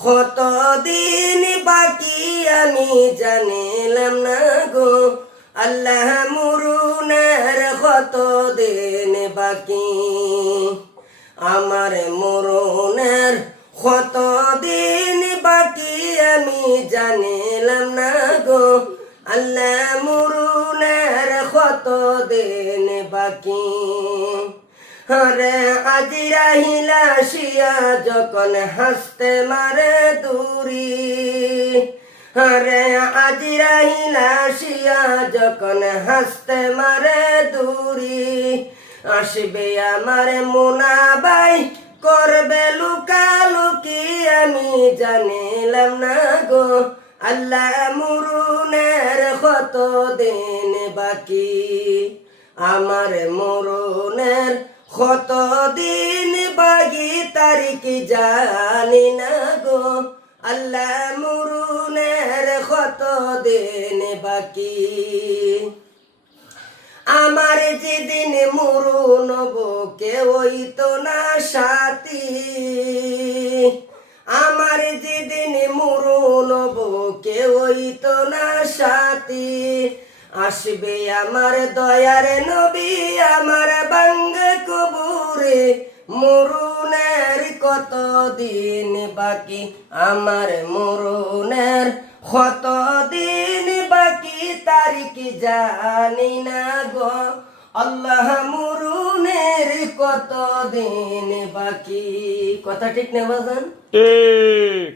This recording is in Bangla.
কতদিন বাকি আমি জানিলাম না গো আল্লাহ মরুনের কতদিন বাকি আমার মরুনের কতদিন বাকি আমি জানিলাম না গো আল্লাহ মরুনের কতদিন বাকি হরে আজি রাহিলা শিয়া যখন হাসতে মারে দূরি হরে আজি রাহিলা শিয়া যখন হাসতে মারে দূরি আসবে আমার মুনাবাই করবে লুকালুকি আমি জানিলাম না গো আল্লাহ মরুনের কতদিন বাকি আমার মরুনের কতদিন বাকি তারিখ জানি না গো আল্লাহ মরুনের কতদিন বাকি আমার যেদিন মরুন কেউই তো না সাথী আমার যেদিন মরুন কেউই তো না সাথী আসবে আমার দয়ার নবী আমার বাঙ্গ কবুরে মরুনের কতদিন বাকি আমার মরুনের কতদিন বাকি তারিখ জানি না গো আল্লাহ মরুনের কতদিন বাকি কথা ঠিক না বাজান? ঠিক।